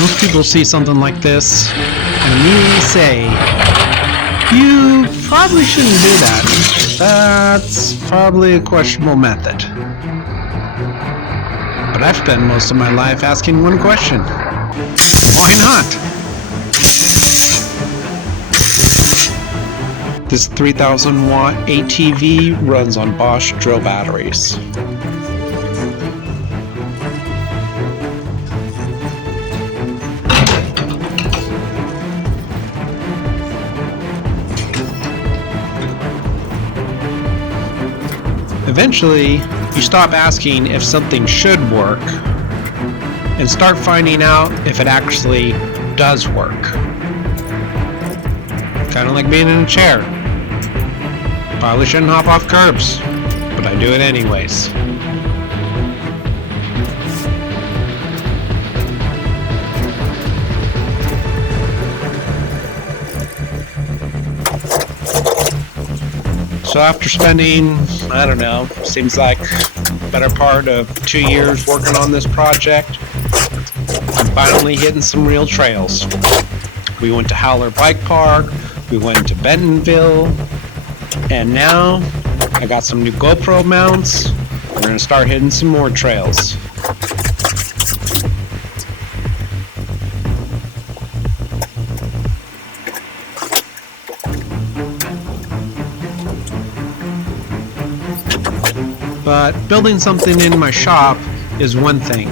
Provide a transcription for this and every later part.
Most people see something like this and immediately say, you probably shouldn't do that. That's probably a questionable method. But I've spent most of my life asking one question. Why not? This 3,000 watt ATV runs on Bosch drill batteries. Eventually, you stop asking if something should work and start finding out if it actually does work. Kind of like being in a chair. Probably shouldn't hop off curbs, but I do it anyways. So after spending, I don't know, seems like better part of 2 years working on this project, I'm finally hitting some real trails. We went to Howler Bike Park, we went to Bentonville, and now I got some new GoPro mounts. We're gonna start hitting some more trails. But building something in my shop is one thing.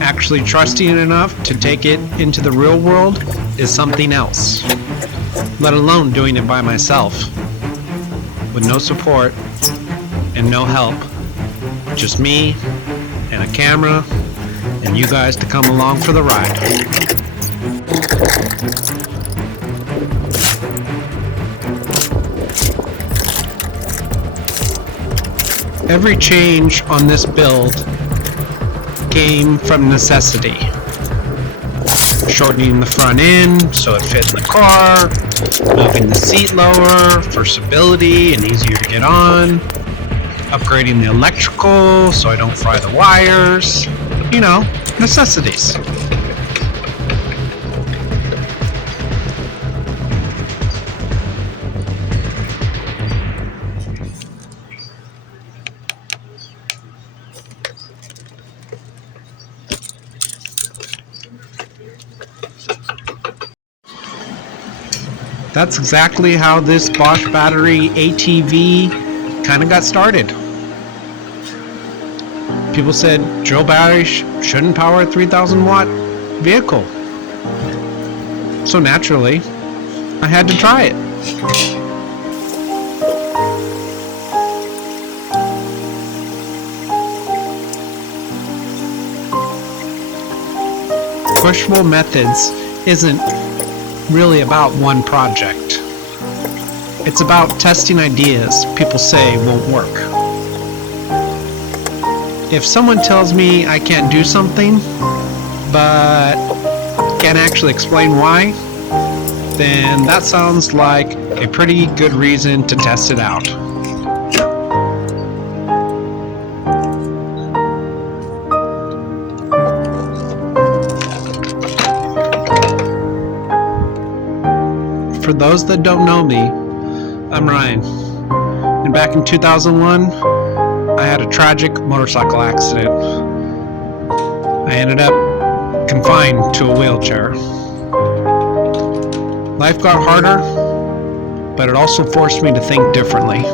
Actually trusting it enough to take it into the real world is something else. Let alone doing it by myself. With no support and no help. Just me and a camera and you guys to come along for the ride. Every change on this build came from necessity. Shortening the front end so it fit in the car, moving the seat lower for stability and easier to get on, upgrading the electrical so I don't fry the wires, you know, necessities. That's exactly how this Bosch battery ATV kind of got started. People said drill batteries shouldn't power a 3,000 watt vehicle. So naturally, I had to try it. Questionable methods isn't really about one project. It's about testing ideas people say won't work. If someone tells me I can't do something, but can't actually explain why, then that sounds like a pretty good reason to test it out. For those that don't know me, I'm Ryan, and back in 2001, I had a tragic motorcycle accident. I ended up confined to a wheelchair. Life got harder, but it also forced me to think differently.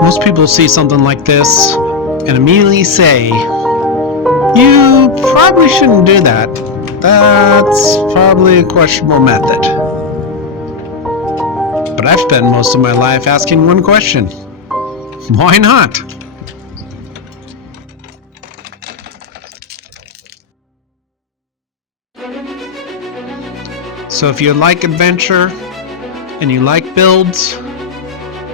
Most people see something like this and immediately say, you probably shouldn't do that. That's probably a questionable method. But I've spent most of my life asking one question. Why not? So if you like adventure, and you like builds,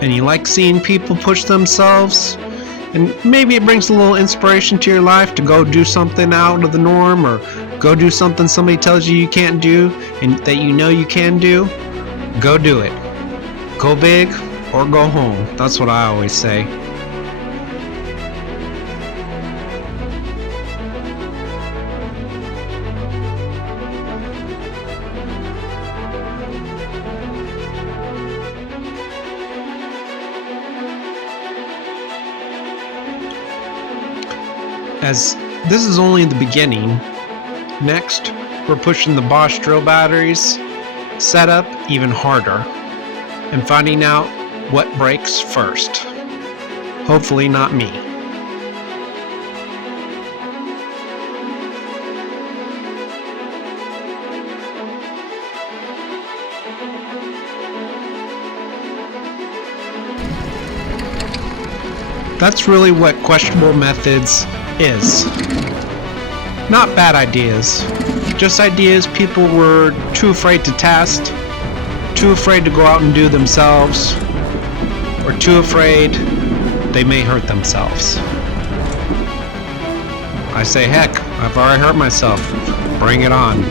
and you like seeing people push themselves, and maybe it brings a little inspiration to your life to go do something out of the norm, or go do something somebody tells you you can't do and that you know you can do, go do it. Go big or go home. That's what I always say. As this is only the beginning, next we're pushing the Bosch drill batteries setup even harder and finding out what breaks first. Hopefully not me. That's really what questionable methods is. Not bad ideas, just ideas people were too afraid to test, too afraid to go out and do themselves, or too afraid they may hurt themselves. I say, heck, I've already hurt myself. Bring it on.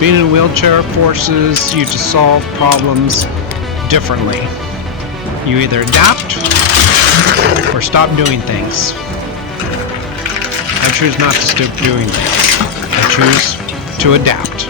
Being in a wheelchair forces you to solve problems differently. You either adapt or stop doing things. I choose not to stop doing things. I choose to adapt.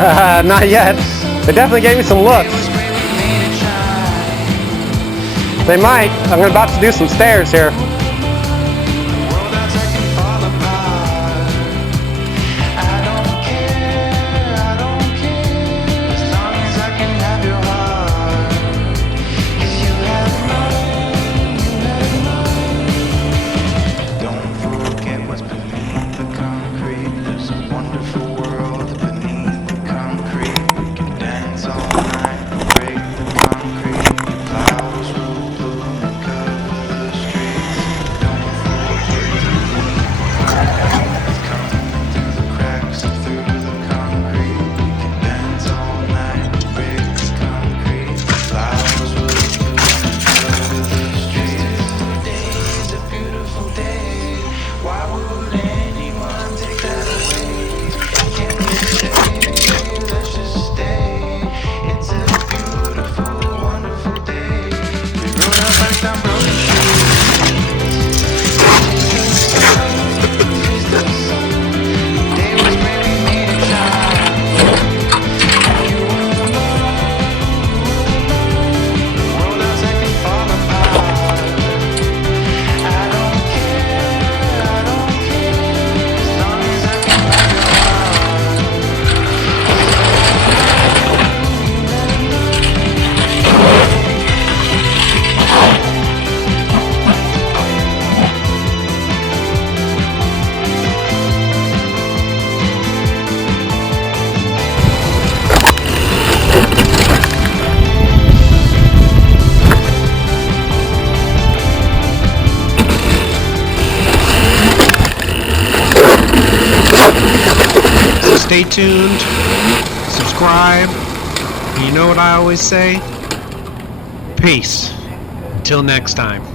Not yet. They definitely gave me some looks. They might. I'm about to do some stairs here. Stay tuned, subscribe, and you know what I always say? Peace. Until next time.